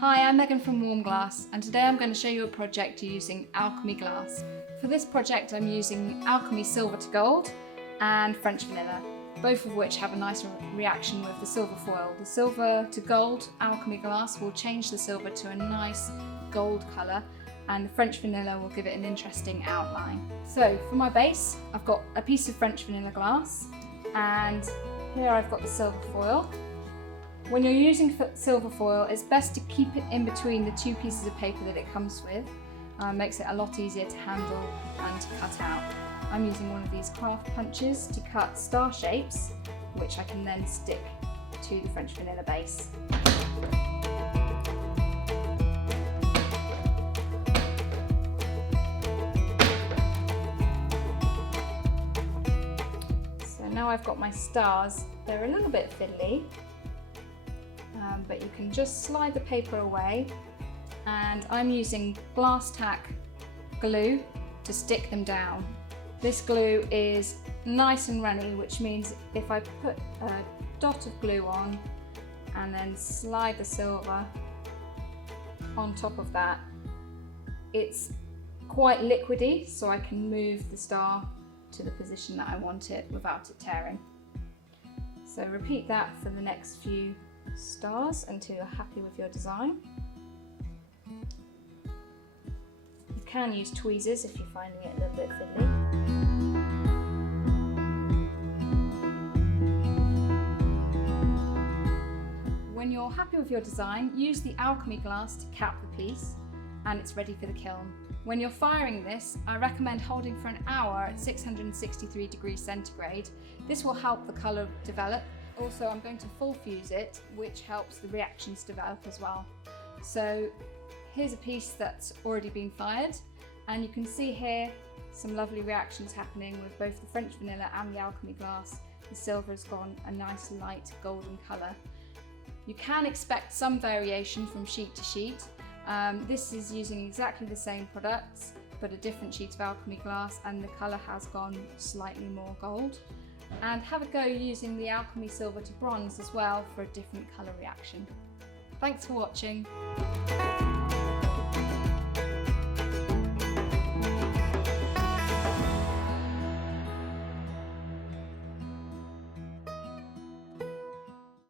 Hi, I'm Megan from Warm Glass, and today I'm going to show you a project using alchemy glass. For this project I'm using alchemy silver to gold and French vanilla, both of which have a nice reaction with the silver foil. The silver to gold alchemy glass will change the silver to a nice gold colour, and the French vanilla will give it an interesting outline. So for my base I've got a piece of French vanilla glass, and here I've got the silver foil. When you're using silver foil, it's best to keep it in between the two pieces of paper that it comes with. Makes it a lot easier to handle and to cut out. I'm using one of these craft punches to cut star shapes, which I can then stick to the French vanilla base. So now I've got my stars. They're a little bit fiddly, but you can just slide the paper away, and I'm using Glastac glue to stick them down. This glue is nice and runny, which means if I put a dot of glue on and then slide the silver on top of that, it's quite liquidy, so I can move the star to the position that I want it without it tearing. So repeat that for the next few stars until you're happy with your design. You can use tweezers if you're finding it a little bit fiddly. When you're happy with your design, use the alchemy glass to cap the piece, and it's ready for the kiln. When you're firing this, I recommend holding for an hour at 663 degrees centigrade. This will help the colour develop. Also, I'm going to full fuse it, which helps the reactions develop as well. So here's a piece that's already been fired, and you can see here some lovely reactions happening with both the French vanilla and the alchemy glass. The silver has gone a nice light golden colour. You can expect some variation from sheet to sheet. This is using exactly the same products, but a different sheet of alchemy glass, and the colour has gone slightly more gold. And have a go using the alchemy silver to bronze as well for a different colour reaction. Thanks for watching.